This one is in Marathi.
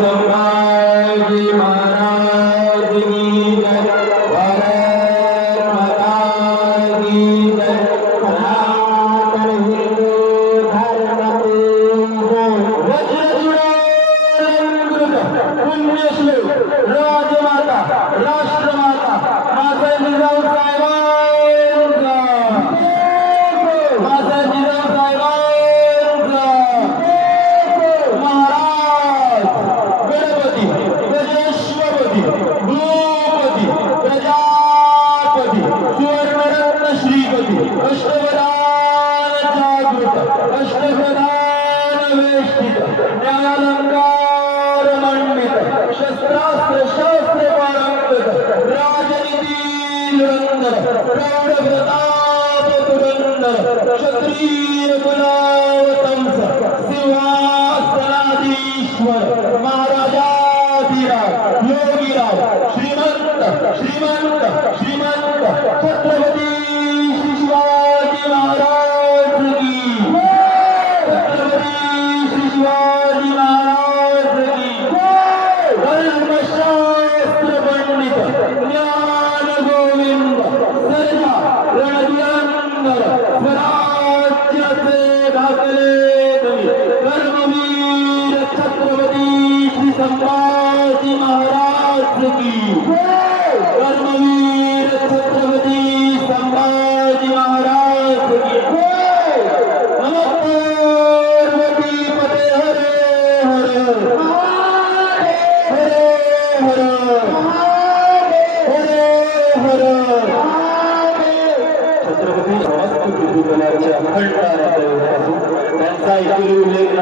संभाजी महाराज की जय। भारत माता की जय। सनातन हिंदू धर्म की जय। वज्रजुडोरंगृत पुण्यश्लोक राजमाता राष्ट्रमाता माता जिजाऊसाहेबांचा, माता जिजाऊसाहेबांचा महाराज गणपती गजेश्वरपती भूपती प्रजापती सुवर्णरत्न श्रीपती अष्टप्रधान जागृत अष्टप्रधान वेष्टित न्यायालंकार मंडित शस्त्रास्त्र शास्त्र पारंगत राजनीती धुरंधर प्रौढ प्रताप पुरंदर क्षत्रिय कुलावतंस सिंहासनाधीश्वर महाराजाधिराज योगीराज श्रीमंत श्रीमंत श्रीमंत छत्रपती श्री शिवाजी महाराज की, छत्रपती श्री शिवाजी महाराज की धर्मशास्त्र पंडित ज्ञान गोविंद सर्जा रणधुरंधर स्वराज्याचे धाकले कवी कर्मवीर छत्रपती श्री संभाजी महाराज की, कर्मवीर छत्रपती संभाजी महाराज की। नमः पार्वती पते हरे हर हरे हर हरे हर। छत्रपती समस्त पृथ्वीतलाच्या अखंड राज्यापासून त्यांचा इकडे उल्लेख